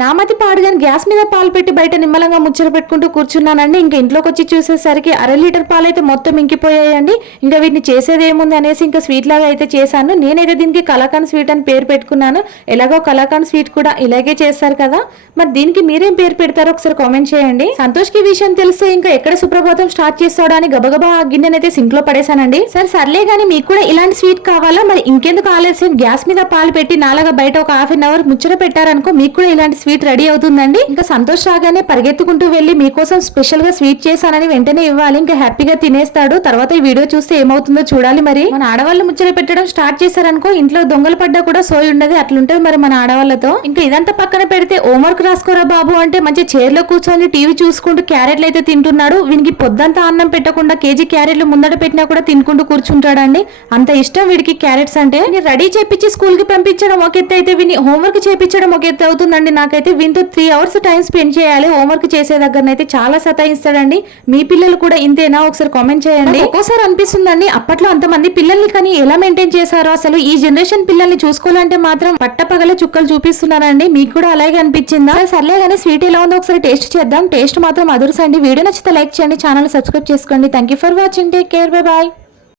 నా మతి పాడుగాని గ్యాస్ మీద పాలు పెట్టి బయట నిమ్మలంగా ముచ్చట పెట్టుకుంటూ కూర్చున్నానండి. ఇంకా ఇంట్లోకి వచ్చి చూసేసరికి 1/2 లీటర్ పాలు అయితే మొత్తం ఇంకిపోయాయండి. ఇంకా వీటిని చేసేది ఏముంది అనేసి ఇంకా స్వీట్ లాగా అయితే చేశాను. నేనైతే దీనికి కలాకండ్ స్వీట్ అని పేరు పెట్టుకున్నాను. ఎలాగో కలాకండ్ స్వీట్ కూడా ఇలాగే చేస్తారు కదా, మరి దీనికి మీరేం పేరు పెడతారో ఒకసారి కామెంట్ చేయండి. సంతోష్ కి విషయం తెలిస్తే ఇంకా ఎక్కడ సుప్రభాతం స్టార్ట్ చేస్తాడో అని గబగబా ఆ గిన్నెనైతే సింక్ లో పడేశానండి. సర్లే గానీ మీకు కూడా ఇలాంటి స్వీట్ కావాలా, మరి ఇంకెందుకు ఆలస్యం, గ్యాస్ మీద పాలు పెట్టి నాలాగా బయట ఒక ½ గంట ముచ్చట పెట్టారనుకో, మీకు కూడా ఇలాంటి స్వీట్ రెడీ అవుతుందండి. ఇంకా సంతోష్ రాగానే పరిగెత్తుకుంటూ వెళ్లి మీకోసం స్పెషల్ గా స్వీట్ చేశానని వెంటనే ఇవ్వాలి. ఇంకా హ్యాపీగా తినేస్తాడు. తర్వాత ఈ వీడియో చూస్తే ఏమవుతుందో చూడాలి. మరి మన ఆడవాళ్ళు ముచ్చట పెట్టడం స్టార్ట్ చేశారనుకో, ఇంట్లో దొంగలు పడ్డా కూడా సోయి ఉండదు, అట్లుంటది మరి మన ఆడవాళ్ళతో. ఇంకా ఇదంతా పక్కన పెడితే హోంవర్క్ రాసుకోరా బాబు అంటే మంచి చైర్ లో కూర్చొని టీవీ చూసుకుంటూ క్యారెట్లు అయితే తింటున్నాడు. వీనికి పొద్దంతా అన్నం పెట్టకుండా కేజీ క్యారెట్లు ముందట పెట్టినా కూడా తినుకుంటూ కూర్చుంటాడండి. అంత ఇష్టం వీడికి క్యారెట్స్ అంటే. రెడీ చేపించి స్కూల్ కి పంపించడం ఒక ఎత్తు అయితే వీని హోంవర్క్ చేపించడం ఒక ఎత్తు అవుతుందండి. నాకైతే వీంతో 3 hours టైం స్పెండ్ చేయాలి. హోంవర్క్ చేసే దగ్గరనైతే చాలా సతాయిస్తాడండి. మీ పిల్లలు కూడా ఇంతేనా ఒకసారి కామెంట్ చేయండి. ఒక్కోసారి అనిపిస్తుందండి, అప్పట్లో అంతమంది పిల్లల్ని కానీ ఎలా మెయింటైన్ చేశారో, అసలు ఈ జనరేషన్ పిల్లల్ని చూసుకోవాలంటే మాత్రం పట్టపగలే చుక్కలు చూపిస్తున్నారండి. మీకు కూడా అలాగే అనిపించిందా? సర్లే కానీ స్వీట్ ఎలా ఉందో ఒకసారి టేస్ట్ చేద్దాం. టేస్ట్ మాత్రం అదుర్సండి. వీడియో నచ్చితే లైక్ చేయండి, ఛానల్ సబ్స్క్రైబ్ చేసుకోండి. Thank you for watching. Take care, bye bye.